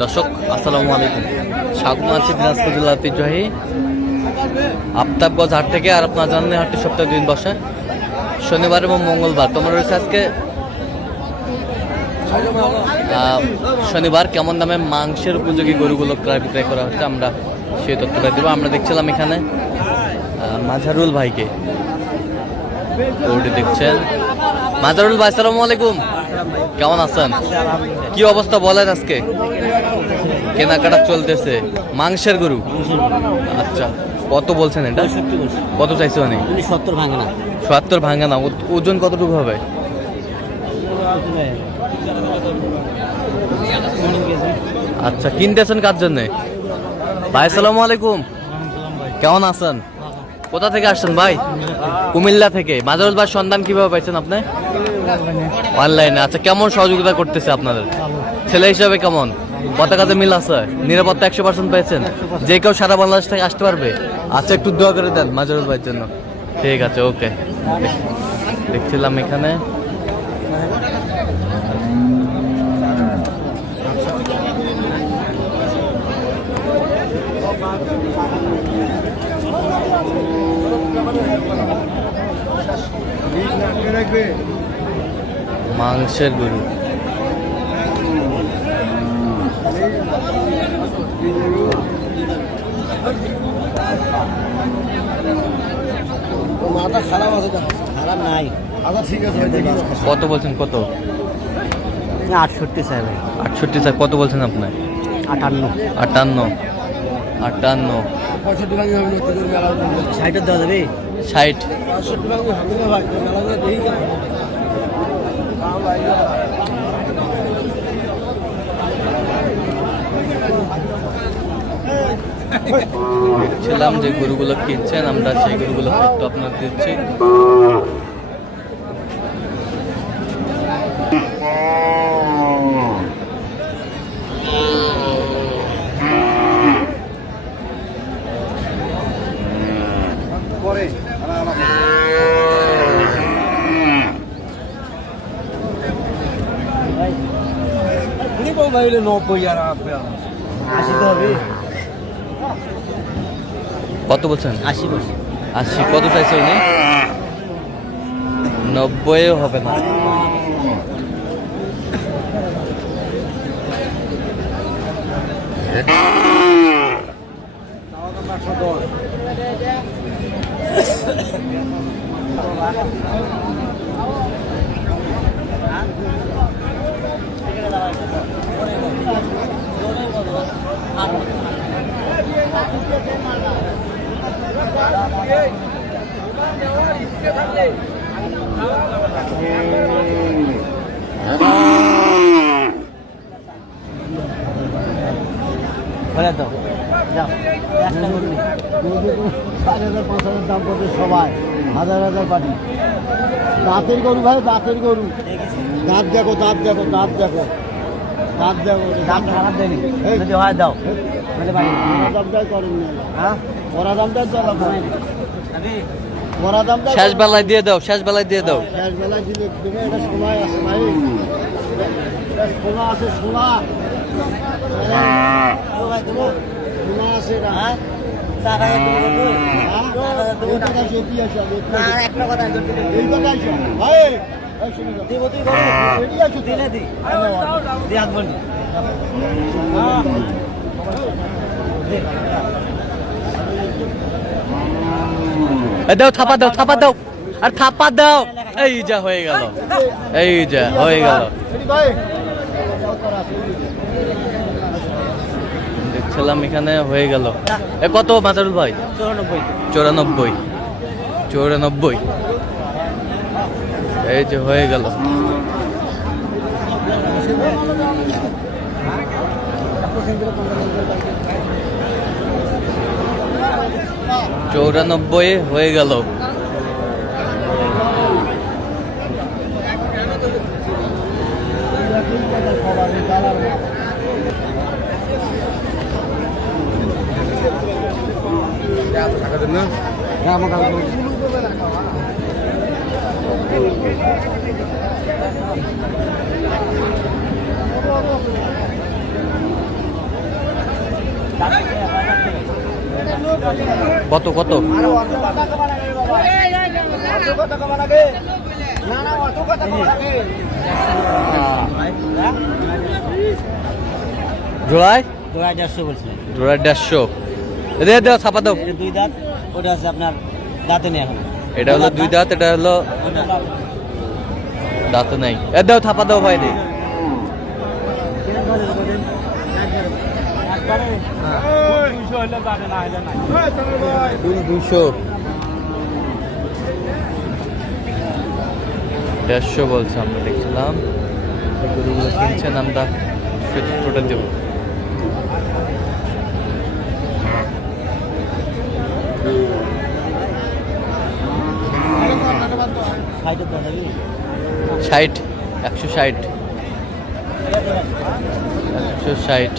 দর্শক আসসালামু আলাইকুম, স্বাগত আছি দিনাজপুর জেলার ঐতিহ্যবাহী আফতাবগঞ্জ হাট থেকে। আর আপনারা জানেন হাটটি সপ্তাহে 2 দিন বসে, শনিবার এবং মঙ্গলবার। তোমরা রয়েছে আজকে শনিবার কেমন দামে মাংসের উপযোগী গরুগুলো ক্রয় বিক্রয় করা হচ্ছে, আমরা সেই তথ্যটা দেবো। আমরা দেখছিলাম এখানে মাঝারুল ভাইকে, গরুটি দেখছেন। মাঝারুল ভাই আসসালামু আলাইকুম, কেমন আছেন? কি অবস্থা বলেন আজকে? কেনাকাটা চলতেছে মাংসের গরু। আচ্ছা, কত বলছেন এটা? কত চাইছে? অনেক 70 ভাঙে না। 70 ভাঙে না। ওজন কতটুকু হবে? আচ্ছা, কিনতেছেন কার জন্যে? ভাই আসসালামু আলাইকুম, কেমন আছেন? কোথা থেকে আসছেন ভাই? কুমিল্লা থেকে। মাঝারুল ভাই সন্ধান কিভাবে পাইছেন আপনি? অনলাইনে। আচ্ছা, কেমন সহযোগিতা করতেছে আপনাদের? ছেলে হিসাবে কেমন? পতাকাতে মিল আছে? নিরাপত্তা 100% পেয়েছেন? যে কেউ সারা বাংলাদেশ থেকে আসতে পারবে? আচ্ছা, একটু দোয়া করে দেন মাঝারুল ভাইয়ের জন্য। ঠিক আছে, ওকে। দেখছিলাম এখানে মাংসের গরু। কত বলছেন? কত? 68 চাই ভাই। 68 চাই। কত বলছেন আপনি? 58। 58। 60 দেওয়া যাবে? 60। দেখছিলাম যে গরুগুলো কিনছেন, আমরা সেই গরুগুলো একটু আপনার দিচ্ছি। কত বলছেন? 80 বলছি। 80। কত চাইছে উনি? 90 হবে না। বলে তো যাও, একটা গরু নেই। 4,000-5,000 দাম করবে সবাই, হাজার পাটি। দাঁতের গরু ভাই, দাঁতের গরু। দাঁত দেখো, দাঁত দেখো, দাঁত দেখো, দাঁত দেখো। দাম খারাপ দেয়নি, যদি হয় দাও। দামটাই করেন না। হ্যাঁ, ওরা দামটাই চলা ওরা দামটা শেষ বেলায় দিয়ে দাও, শেষ বেলায় দিয়ে দাও। শেষ বেলায় দিলে দেবে। এটা সময় আছে ভাই, সোনা আছে, সোনা সোনা আছে। হ্যাঁ, 4000 দেবো না। একটা কথা এই কথাই ভাই, দিব, তুই করো। দিলে দি দিয়ে হাত বলবি। দাও, থাপা দাও, থাপা দাও, আর থাপা দাও। এই যা হয়ে গেল, এই যা হয়ে গেল। দেখছিলাম এখানে হয়ে গেল। কত মাজারুল ভাই? 94। 94। এই যে হয়ে গেল। 94 হয়ে গেল। কত কত? জোড়ায় জোড়ায় 150 বলছে। জোড়ায় 150। এদের দাও ছাপা দাও। এটা 2 দাঁত, ওটা আছে আপনার দাঁতে নেই এখন। এটা হলো 2 দাঁত, এটা হলো ওটা দাঁত। দাঁত নাই। এ দাও ছাপা দাও ভাই রে। 200 150 বলছে, আমরা দেখছিলাম গরুগুলো কিনছেন, আমরা টোটাল দেবো। ষাটের দাঁত নাকি? 60 160 160।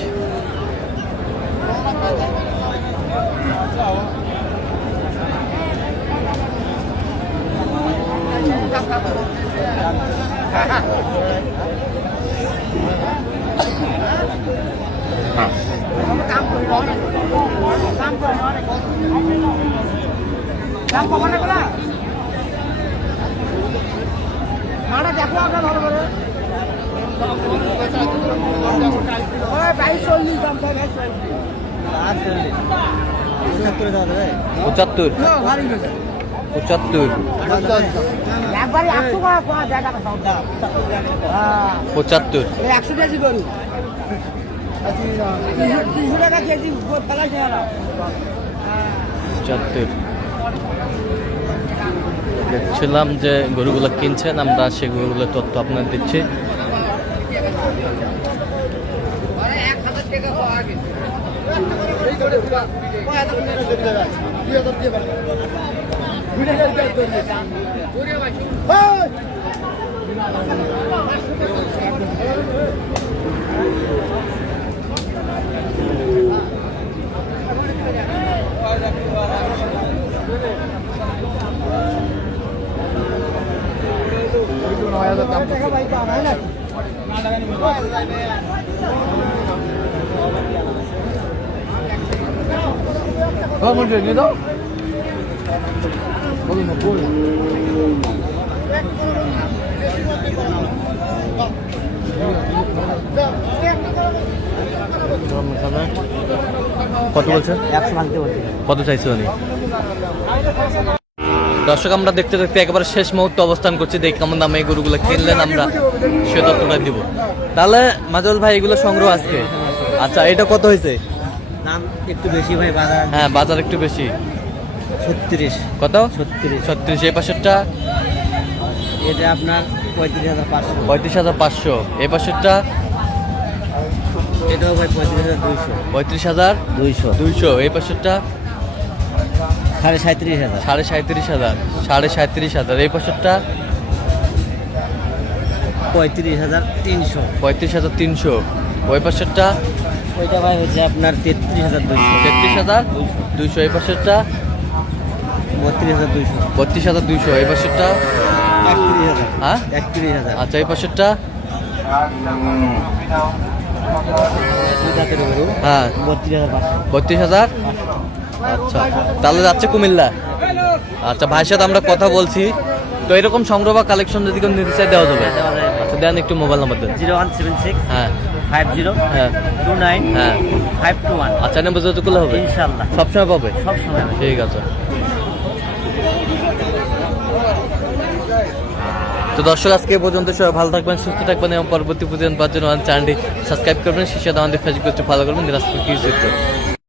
পঁচাত্তরে দাঁত রে। 75 75 75 75। দেখছিলাম যে গরুগুলো কিনছেন, আমরা সেই গরুগুলোর তথ্য আপনার দিচ্ছি। কত বলছেন? 100 ভাঙতে বলছে। কত চাইছে উনি? দর্শক, আমরা দেখতে দেখতে একেবারে শেষ মুহূর্তে অবস্থান করছি। দেখি কেমন দামে এই গরুগুলো কিনলেন, আমরা সে তথ্যটা দিব। তাহলে মাজল ভাই এগুলো সংগ্রহ আজকে। আচ্ছা, এটা কত হয়েছে? দাম একটু বেশি ভাই, বাজার হ্যাঁ, বাজার একটু বেশি। 36। কত? 36। 36। এই পাশেরটা এটা আপনার 35,500। 35,500। এই পাশেরটা এটাও ভাই 35,200। 35,200। 200। এই পাশেরটা 37,500। 37,500। 37,500। এই পাশেরটা 35,300। 35,300। ওই পাশেরটা ওইটা ভাই হচ্ছে আপনার 33,200। 33,200। এই পাশেরটা 32,200। 32,200। এই পাশেরটা 31,000। হ্যাঁ 31,000। আচ্ছা, এই পাশেরটা হ্যাঁ 32,500। 32,000। আচ্ছা, তাহলে যাচ্ছে কুমিল্লা। আচ্ছা, ভাইয়ের সাথে আমরা কথা বলছি। তো এরকম সংগ্রহ বা কালেকশন যদি কোনো নিতে চাই দেওয়া যাবে? আচ্ছা, দেন একটু মোবাইল নাম্বার দেন। 0176 হ্যাঁ 50 হ্যাঁ 29 হ্যাঁ 521। আচ্ছা, নাম্বার যত করলে হবে ইনশাআল্লাহ সবসময় পাবে। সব সময়। ঠিক আছে। তো দর্শক, আজকে এই পর্যন্ত। সবাই ভালো থাকবেন, সুস্থ থাকবেন এবং পরবর্তী প্রতিদিন পাওয়ার জন্য চ্যানেলটি সাবস্ক্রাইব করবেন। শীর্ষে আমাদের ফেসবুক পেজটি ফলো করবেন। দিনাজপুর কৃষি চিত্র।